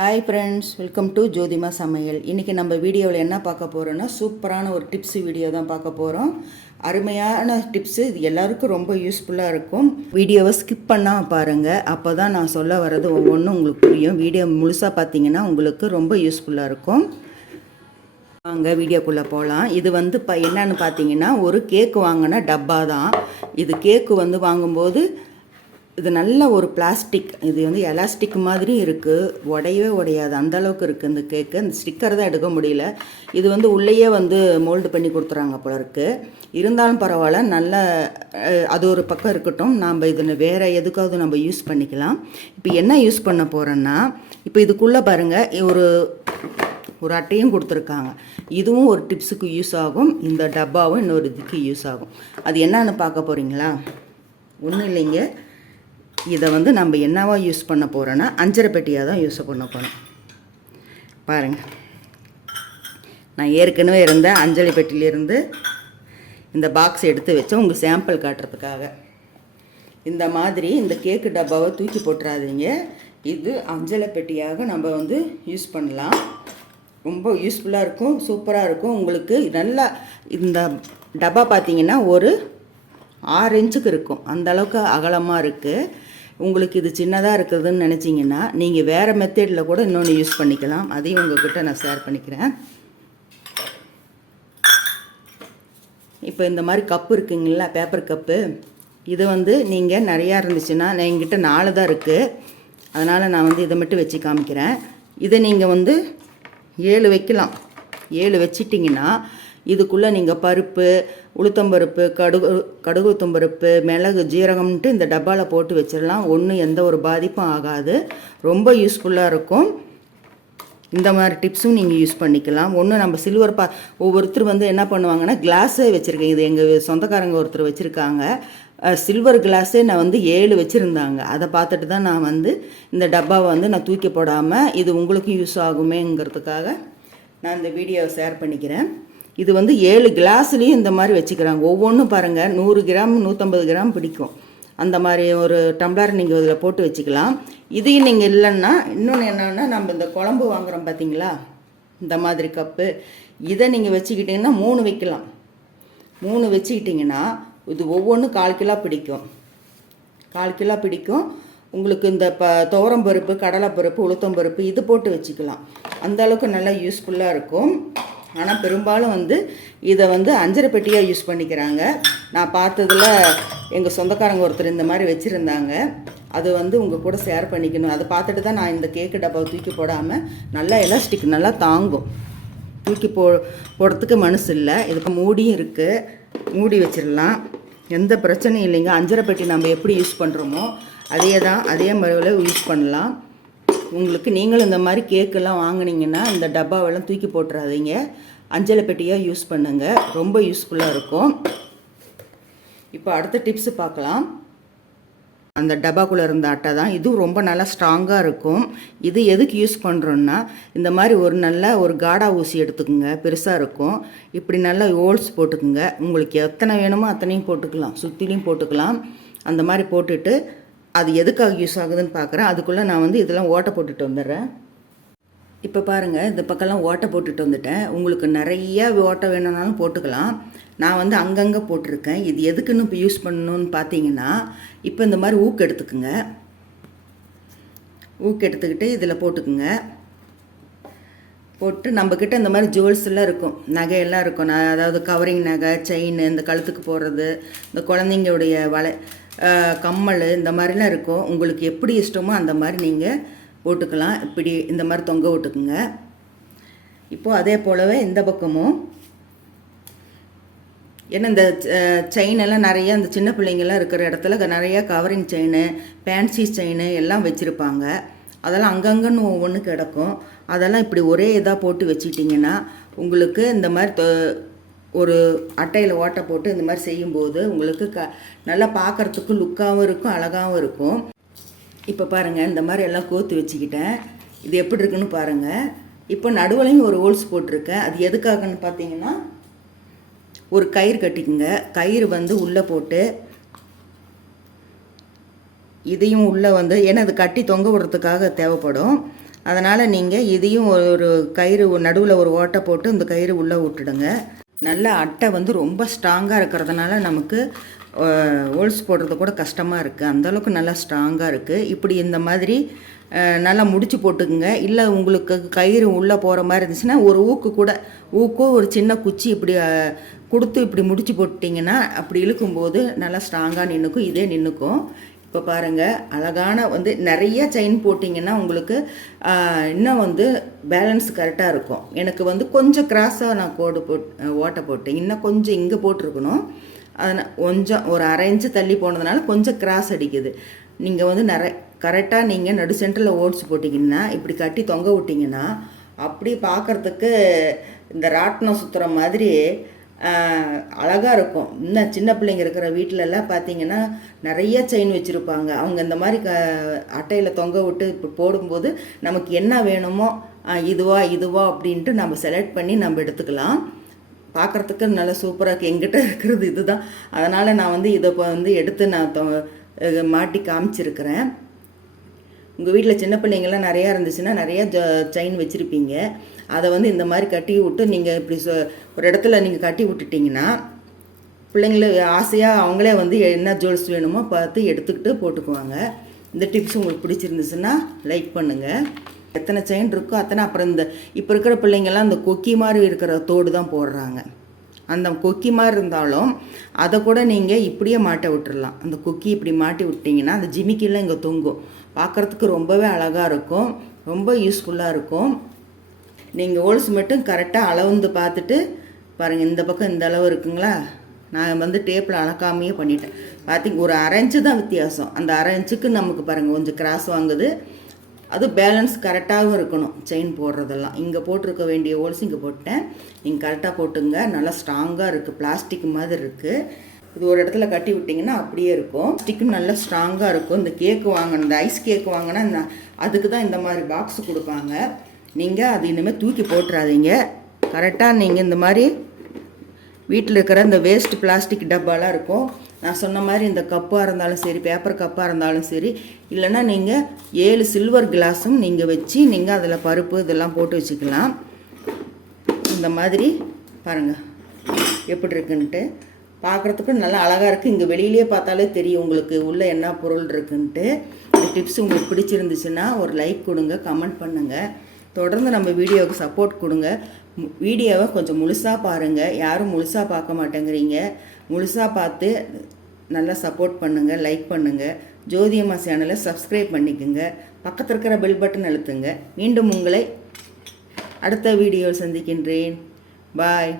Hi friends, welcome to ஜோதிமா சமையல். இன்றைக்கி நம்ம வீடியோவில் என்ன பார்க்க போகிறோன்னா, சூப்பரான ஒரு டிப்ஸ் வீடியோ தான் பார்க்க போகிறோம். அருமையான டிப்ஸு, இது எல்லாருக்கும் ரொம்ப யூஸ்ஃபுல்லாக இருக்கும். வீடியோவை ஸ்கிப் பண்ணாமல் பாருங்கள், அப்போ தான் நான் சொல்ல வர்றது ஒவ்வொன்றும் உங்களுக்கு புரியும். வீடியோ முழுசாக பார்த்தீங்கன்னா உங்களுக்கு ரொம்ப யூஸ்ஃபுல்லாக இருக்கும். வாங்க வீடியோக்குள்ளே போகலாம். இது வந்து என்னன்னு பார்த்தீங்கன்னா, ஒரு கேக்கு வாங்கின டப்பா தான். இது கேக்கு வந்து வாங்கும்போது இது நல்ல ஒரு பிளாஸ்டிக், இது வந்து எலாஸ்டிக் மாதிரி இருக்குது, உடையவே உடையாது, அந்தளவுக்கு இருக்குது இந்த கேக்கு. அந்த ஸ்டிக்கர் தான் எடுக்க முடியல. இது வந்து உள்ளேயே வந்து மோல்டு பண்ணி கொடுத்துறாங்க போல இருக்குது. இருந்தாலும் பரவாயில்ல, நல்ல அது ஒரு பக்கம் இருக்கட்டும். நாம் இதில் வேறு எதுக்காவது நம்ம யூஸ் பண்ணிக்கலாம். இப்போ என்ன யூஸ் பண்ண போகிறோன்னா, இப்போ இதுக்குள்ளே பாருங்கள் ஒரு அட்டையும் கொடுத்துருக்காங்க. இதுவும் ஒரு டிப்ஸுக்கு யூஸ் ஆகும். இந்த டப்பாவும் இன்னொரு இதுக்கு யூஸ் ஆகும். அது என்னன்னு பார்க்க போகிறீங்களா? ஒன்றும் இல்லைங்க, இதை வந்து நம்ம என்னவா யூஸ் பண்ண போகிறோன்னா, அஞ்சரை பெட்டியாக தான் யூஸ் பண்ண போகிறோம். பாருங்கள், நான் ஏற்கனவே இருந்த அஞ்சலி பெட்டியிலேருந்து இந்த பாக்ஸ் எடுத்து வச்சேன் உங்களுக்கு சாம்பிள் காட்டுறதுக்காக. இந்த மாதிரி இந்த கேக்கு டப்பாவை தூக்கி போட்டுறாதீங்க. இது அஞ்சலை பெட்டியாக நம்ம வந்து யூஸ் பண்ணலாம். ரொம்ப யூஸ்ஃபுல்லாக இருக்கும், சூப்பராக இருக்கும். உங்களுக்கு நல்லா இந்த டப்பா பார்த்தீங்கன்னா ஒரு 6 இன்ச்சுக்கு இருக்கும், அந்தளவுக்கு அகலமாக இருக்குது. உங்களுக்கு இது சின்னதாக இருக்குதுன்னு நினச்சிங்கன்னா நீங்கள் வேறு மெத்தடில் கூட இன்னொன்று யூஸ் பண்ணிக்கலாம். அதையும் உங்கள்கிட்ட நான் ஷேர் பண்ணிக்கிறேன். இப்போ இந்த மாதிரி கப்பு இருக்குங்களா, பேப்பர் கப்பு, இது வந்து நீங்கள் நிறையா இருந்துச்சுன்னா, என்கிட்ட 4 தான் இருக்குது, அதனால் நான் வந்து இதை மட்டும் வச்சு காமிக்கிறேன். இதை நீங்கள் வந்து 7 வைக்கலாம். 7 வச்சிட்டிங்கன்னா இதுக்குள்ளே நீங்கள் பருப்பு, உளுத்தம்பருப்பு, கடுகு உளுத்தம்பருப்பு, மிளகு, ஜீரகம்ன்ட்டு இந்த டப்பாவில் போட்டு வச்சிடலாம். ஒன்றும் எந்த ஒரு பாதிப்பும் ஆகாது. ரொம்ப யூஸ்ஃபுல்லாக இருக்கும். இந்த மாதிரி டிப்ஸும் நீங்கள் யூஸ் பண்ணிக்கலாம். ஒன்று நம்ம சில்வர் ஒவ்வொருத்தர் வந்து என்ன பண்ணுவாங்கன்னா, கிளாஸே வச்சுருக்கேன். இது எங்கள் சொந்தக்காரங்க ஒருத்தர் வச்சுருக்காங்க. சில்வர் கிளாஸே நான் வந்து 7 வச்சுருந்தாங்க. அதை பார்த்துட்டு தான் நான் வந்து இந்த டப்பாவை வந்து நான் தூக்கி போடாமல் இது உங்களுக்கும் யூஸ் ஆகுமேங்கிறதுக்காக நான் இந்த வீடியோவை ஷேர் பண்ணிக்கிறேன். இது வந்து 7 கிளாஸ்லேயும் இந்த மாதிரி வச்சுக்கிறாங்க. ஒவ்வொன்றும் பாருங்கள் 100 கிராம் 150 கிராம் பிடிக்கும். அந்த மாதிரி ஒரு டம்ளர் நீங்கள் இதில் போட்டு வச்சுக்கலாம். இதையும் நீங்கள் இல்லைன்னா இன்னொன்று என்னென்னா, நம்ம இந்த குழம்பு வாங்குகிறோம் பார்த்தீங்களா, இந்த மாதிரி கப்பு, இதை நீங்கள் வச்சுக்கிட்டிங்கன்னா 3 வைக்கலாம். 3 வச்சுக்கிட்டிங்கன்னா இது ஒவ்வொன்றும் 1/4 கிலோ பிடிக்கும். 1/4 கிலோ பிடிக்கும். உங்களுக்கு இந்த துவரம்பருப்பு, கடலைப்பருப்பு, உளுத்தம்பருப்பு இது போட்டு வச்சுக்கலாம். அந்தளவுக்கு நல்லா யூஸ்ஃபுல்லாக இருக்கும். ஆனால் பெரும்பாலும் வந்து இதை வந்து அஞ்சரை பெட்டியாக யூஸ் பண்ணிக்கிறாங்க. நான் பார்த்ததில் எங்கள் சொந்தக்காரங்க ஒருத்தர் இந்த மாதிரி வச்சுருந்தாங்க. அது வந்து உங்கள் கூட ஷேர் பண்ணிக்கணும். அதை பார்த்துட்டு தான் நான் இந்த கேக்கு டப்பாவை தூக்கி போடாமல், நல்லா எலாஸ்டிக் நல்லா தாங்கும், தூக்கி போடுறதுக்கு மனசு இல்லை. இதுக்கு மூடியும் இருக்குது, மூடி வச்சிடலாம், எந்த பிரச்சனையும் இல்லைங்க. அஞ்சரை பெட்டி நம்ம எப்படி யூஸ் பண்ணுறோமோ அதே முறையில் யூஸ் பண்ணலாம். உங்களுக்கு நீங்களும் இந்த மாதிரி கேக்கெல்லாம் வாங்கினீங்கன்னா இந்த டப்பாவெல்லாம் தூக்கி போட்டுறாதீங்க, அஞ்சலை பெட்டியாக யூஸ் பண்ணுங்கள். ரொம்ப யூஸ்ஃபுல்லாக இருக்கும். இப்போ அடுத்த டிப்ஸு பார்க்கலாம். அந்த டப்பாக்குள்ளே இருந்த அட்டை தான். இதுவும் ரொம்ப நல்லா ஸ்ட்ராங்காக இருக்கும். இது எதுக்கு யூஸ் பண்ணுறோன்னா, இந்த மாதிரி ஒரு காடா ஊசி எடுத்துக்கோங்க, பெருசாக இருக்கும். இப்படி நல்லா ஹோல்ஸ் போட்டுக்குங்க. உங்களுக்கு எத்தனை வேணுமோ அத்தனையும் போட்டுக்கலாம், சுற்றிலையும் போட்டுக்கலாம். அந்த மாதிரி போட்டுட்டு அது எதுக்காக யூஸ் ஆகுதுன்னு பார்க்குறேன். அதுக்குள்ளே நான் வந்து இதெல்லாம் ஓட்டை போட்டுட்டு வந்துடுறேன். இப்போ பாருங்கள், இந்த பக்கம்லாம் ஓட்டை போட்டுட்டு வந்துட்டேன். உங்களுக்கு நிறையா ஓட்டை வேணும்னாலும் போட்டுக்கலாம். நான் வந்து அங்கங்கே போட்டிருக்கேன். இது எதுக்குன்னு இப்போ யூஸ் பண்ணணுன்னு பார்த்தீங்கன்னா, இப்போ இந்த மாதிரி ஊக்கு எடுத்துக்குங்க. ஊக்கு எடுத்துக்கிட்டு இதில் போட்டுக்குங்க. போட்டு நம்மக்கிட்ட இந்த மாதிரி ஜுவல்ஸ் எல்லாம் இருக்கும், நகையெல்லாம் இருக்கும். அதாவது கவரிங் நகை, செயின், இந்த கழுத்துக்கு போடுறது, இந்த குழந்தைங்களுடைய கம்மல், இந்த மாதிரிலாம் இருக்கும். உங்களுக்கு எப்படி இஷ்டமோ அந்த மாதிரி நீங்கள் போட்டுக்கலாம். இப்படி இந்த மாதிரி தொங்க விட்டுக்குங்க. இப்போது அதே போலவே இந்த பக்கமும், ஏன்னா இந்த செயினெல்லாம் நிறையா இந்த சின்ன பிள்ளைங்கள்லாம் இருக்கிற இடத்துல நிறையா கவரிங் செயின், ஃபேன்சி செயின் எல்லாம் வச்சுருப்பாங்க. அதெல்லாம் அங்கங்கன்னு ஒவ்வொன்று கிடக்கும். அதெல்லாம் இப்படி ஒரே இதாக போட்டு வச்சுக்கிட்டிங்கன்னா உங்களுக்கு இந்த மாதிரி ஒரு அட்டையில் ஓட்டை போட்டு இந்த மாதிரி செய்யும்போது உங்களுக்கு நல்லா பார்க்குறதுக்கு லுக்காகவும் இருக்கும், அழகாகவும் இருக்கும். இப்போ பாருங்கள், இந்த மாதிரி எல்லாம் கோத்து வச்சுக்கிட்டேன். இது எப்படி இருக்குன்னு பாருங்கள். இப்போ நடுவுலையும் ஒரு ஹோல்ஸ் போட்டிருக்கேன். அது எதுக்காகன்னு பார்த்தீங்கன்னா, ஒரு கயிறு கட்டிக்குங்க. கயிறு வந்து உள்ளே போட்டு இதையும் உள்ளே வந்து, ஏன்னா அது கட்டி தொங்க விடுறதுக்காக தேவைப்படும். அதனால் நீங்கள் இதையும் ஒரு கயிறு நடுவில் ஒரு ஓட்டை போட்டு இந்த கயிறு உள்ளே விட்டுடுங்க. நல்ல அட்டை வந்து ரொம்ப ஸ்ட்ராங்காக இருக்கிறதுனால நமக்கு ஹோல்ஸ் போடுறது கூட கஷ்டமாக இருக்குது. அந்தளவுக்கு நல்லா ஸ்ட்ராங்காக இருக்குது. இப்படி இந்த மாதிரி நல்லா முடிச்சு போட்டுக்குங்க. இல்லை உங்களுக்கு கயிறு உள்ளே போகிற மாதிரி இருந்துச்சுன்னா ஒரு ஊக்கோ ஒரு சின்ன குச்சி இப்படி கொடுத்து இப்படி முடிச்சு போட்டிங்கன்னா அப்படி இழுக்கும்போது நல்லா ஸ்ட்ராங்காக நின்றுக்கும். இதே நின்றுக்கும். இப்போ பாருங்கள், அழகான வந்து நிறைய செயின் போட்டிங்கன்னா உங்களுக்கு இன்னும் வந்து பேலன்ஸ் கரெக்டாக இருக்கும். எனக்கு வந்து கொஞ்சம் கிராஸாக நான் ஓட்டை போட்டேன். இன்னும் கொஞ்சம் இங்கே போட்டிருக்கணும். அதனால் கொஞ்சம் ஒரு 1/2 இன்ச்சு தள்ளி போனதுனால கொஞ்சம் கிராஸ் அடிக்குது. நீங்கள் வந்து கரெக்டாக நீங்கள் நடு சென்டரில் ஓட்ஸ் போட்டிங்கன்னா இப்படி கட்டி தொங்க விட்டிங்கன்னா அப்படி பார்க்குறதுக்கு இந்த ராட்டினம் சுற்றுற மாதிரி அழகாக இருக்கும். இன்னும் சின்ன பிள்ளைங்க இருக்கிற வீட்டிலலாம் பார்த்தீங்கன்னா நிறைய செயின் வச்சுருப்பாங்க. அவங்க இந்த மாதிரி அட்டையில் தொங்க விட்டு இப்போ போடும்போது நமக்கு என்ன வேணுமோ இதுவா அப்படின்ட்டு நம்ம செலக்ட் பண்ணி நம்ம எடுத்துக்கலாம். பார்க்குறதுக்கு நல்லா சூப்பராக இருக்குது. எங்கிட்ட இருக்கிறது இதுதான். அதனால் நான் வந்து இதை வந்து எடுத்து நான் மாட்டி காமிச்சிருக்கிறேன். உங்கள் வீட்டில் சின்ன பிள்ளைங்கள்லாம் நிறையா இருந்துச்சுன்னா நிறையா செயின் வச்சுருப்பீங்க. அதை வந்து இந்த மாதிரி கட்டி விட்டு நீங்கள் இப்படி ஒரு இடத்துல நீங்கள் கட்டி விட்டுட்டிங்கன்னா பிள்ளைங்களுக்கு ஆசையாக அவங்களே வந்து என்ன ஜுவல்ஸ் வேணுமோ பார்த்து எடுத்துக்கிட்டு போட்டுக்குவாங்க. இந்த டிப்ஸ் உங்களுக்கு பிடிச்சிருந்துச்சுன்னா லைக் பண்ணுங்கள். எத்தனை செயின் இருக்கோ அத்தனை. அப்புறம் இப்போ இருக்கிற பிள்ளைங்கள்லாம் அந்த கொக்கி மாதிரி இருக்கிற தோடு தான் போடுறாங்க. அந்த கொக்கி மாதிரி இருந்தாலும் அதை கூட நீங்கள் இப்படியே மாட்ட விட்டுடலாம். அந்த கொக்கி இப்படி மாட்டி விட்டிங்கன்னா அந்த ஜிமிக்கிலாம் இங்கே தொங்கும். பார்க்குறதுக்கு ரொம்பவே அழகாக இருக்கும். ரொம்ப யூஸ்ஃபுல்லாக இருக்கும். நீங்கள் ஹோல்ஸ் மட்டும் கரெக்டாக அளவுந்து பார்த்துட்டு பாருங்கள். இந்த பக்கம் இந்த அளவு இருக்குங்களா, நான் வந்து டேப்பில் அளக்காமையே பண்ணிட்டேன். பார்த்திங்க, ஒரு 1/2 இன்ச்சு தான் வித்தியாசம். அந்த 1/2 இன்ச்சுக்கு நமக்கு பாருங்கள் கொஞ்சம் கிராஸ் வாங்குது. அது பேலன்ஸ் கரெக்டாகவும் இருக்கணும். செயின் போடுறதெல்லாம் இங்கே போட்டிருக்க வேண்டிய ஹோல்ஸ் இங்கே போட்டேன். நீங்கள் கரெக்டாக போட்டுங்க. நல்லா ஸ்ட்ராங்காக இருக்குது. பிளாஸ்டிக் மாதிரி இருக்குது. இது ஒரு இடத்துல கட்டி விட்டிங்கன்னா அப்படியே இருக்கும். ஸ்டிக்கும் நல்லா ஸ்ட்ராங்காக இருக்கும். இந்த கேக்கு வாங்கின இந்த ஐஸ் கேக்கு வாங்கினா அதுக்கு தான் இந்த மாதிரி பாக்ஸ் கொடுப்பாங்க. நீங்கள் அது இனிமேல் தூக்கி போட்டுறாதீங்க. கரெக்டாக நீங்கள் இந்த மாதிரி வீட்டில் இருக்கிற இந்த வேஸ்ட் பிளாஸ்டிக் டப்பாலாம் இருக்கும். நான் சொன்ன மாதிரி இந்த கப்பாக இருந்தாலும் சரி, பேப்பர் கப்பாக இருந்தாலும் சரி, இல்லைன்னா நீங்கள் 7 சில்வர் கிளாஸும் நீங்கள் வச்சு நீங்கள் அதில் பருப்பு இதெல்லாம் போட்டு வச்சுக்கலாம். இந்த மாதிரி பாருங்கள் எப்படி இருக்குன்ட்டு. பார்க்குறதுக்கு நல்லா அழகாக இருக்குது. இங்கே வெளியிலே பார்த்தாலே தெரியும் உங்களுக்கு உள்ளே என்ன பொருள் இருக்குன்ட்டு. இந்த டிப்ஸ் உங்களுக்கு பிடிச்சிருந்துச்சுன்னா ஒரு லைக் கொடுங்க, கமெண்ட் பண்ணுங்கள். தொடர்ந்து நம்ம வீடியோவுக்கு சப்போர்ட் கொடுங்க. வீடியோவை கொஞ்சம் முழுசாக பாருங்கள். யாரும் முழுசாக பார்க்க மாட்டேங்கிறீங்க. முழுசாக பார்த்து நல்லா சப்போர்ட் பண்ணுங்கள், லைக் பண்ணுங்கள். ஜோதியம்மா சேனலை சப்ஸ்கிரைப் பண்ணிக்கோங்க. பக்கத்தில் இருக்கிற பெல் பட்டன் அழுத்துங்க. மீண்டும் உங்களை அடுத்த வீடியோவில் சந்திக்கின்றேன். பாய்.